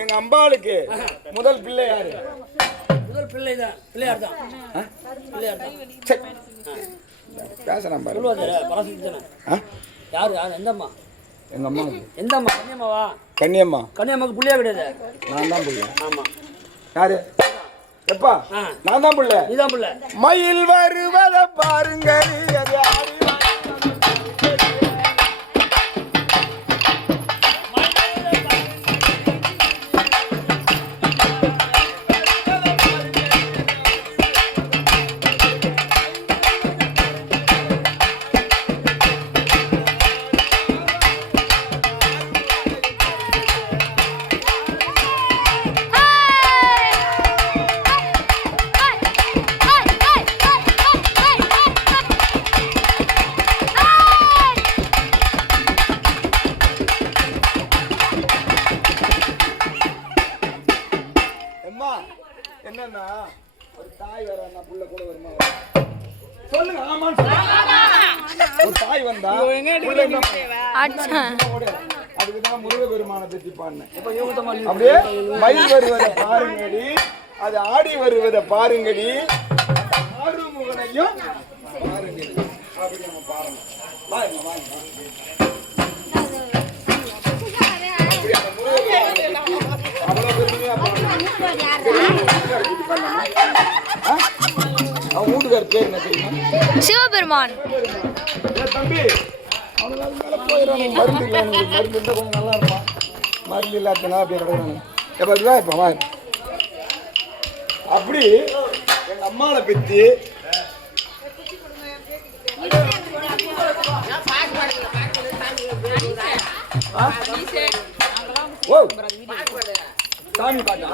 எங்க அம்பாளுக்கு முதல் பிள்ளை யாரு? முதல் பிள்ளைதான், பிள்ளையார் தான். பிள்ளையார் தான். பேசுறேன் பாரு. யாரு யாரு? எந்த அம்மா? எங்க அம்மா. எந்த அம்மா? கன்னியம்மாவா? கன்னியம்மா. கன்னியம்மாக்கு பிள்ளையா கிடையாது. நான் தான் பிள்ளை. ஆமா. யாரு? எப்பா? நான் தான் பிள்ளை. நீதான் பிள்ளை. மயில் வருவத பாருங்க. என்னன்னா ஒரு தாய் வர புள்ள கூட வருமா? சொல்லுங்க. ஆமான்னு சொல்லுங்க. ஒரு தாய் வந்தா அதுக்குதான் முருகபெருமான பத்தி பாடினேன். அப்படியே மயில் வருவதை பாருங்கடி, அது ஆடி வருவதை பாருங்கடி, ஆறுமுகனையும் பாருங்கடி அப்படி நம்ம பாருங்க. வாங்க வாங்க. அவன் வீட்டுக்கார பேர் என்ன தெரியுமா? சிவபெருமான். தம்பி அவனுக்கு மேல போயிடறான். மருந்து இல்லை, மருந்து இருந்தால் கொஞ்சம் நல்லா இருப்பான். மருந்து இல்லாதனா அப்படி கிடக்குறாங்க. எப்பதான் இப்போ வா. அப்படி எங்க அம்மாவை பத்தி ஓ சாமி பாட்டா